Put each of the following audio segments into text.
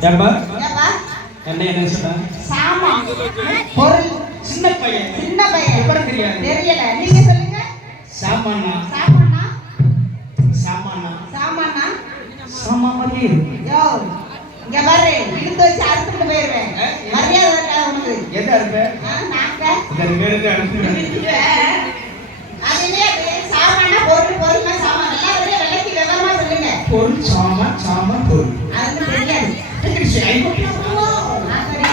ஏப்பா ஏப்பா என்ன என்ன சொன்னாங்க சாமான் பொருள் சின்ன பையன். சின்ன பையன். எப்படி தெரியாது. தெரியல. நீங்க சொல்லுங்க. சாமானா. சாமானா? சாமானா. சாமானா? சாமா மாதிரி. யோ இங்க பாரு. இழுத்து வச்சு அறுத்துட்டு போயிருவேன்? மரியாதை இருக்கா உனக்கு. எதா இருக்க ஆ, நாக்க இந்த பேருக்கு அடுத்து அது இல்லையா அது சாமானா பொருள் பொருள்னா சாமான். எல்லாம் ஒரே விலைக்கு விவரமா சொல்லுங்க. பொருள் சாமான் பொருள் அது தெரியாது ஆத்தடி.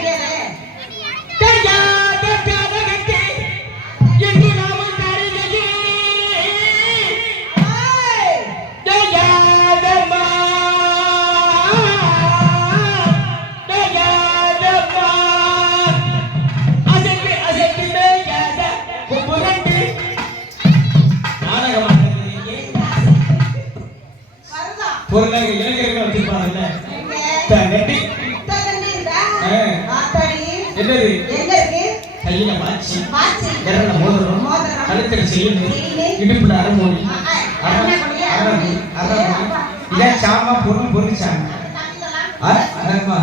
வருதா பொருளாக இளைஞர்கள் வச்சிருப்பாங்கல்ல. ஆத்தாடி. என்னது? கையில வாட்சி விரல்ல மோதிரம். கழுத்துல செயின். இடுப்புல அரைமணி. இதான் சாமா பொருள் பொருள் சாமா ஆமா.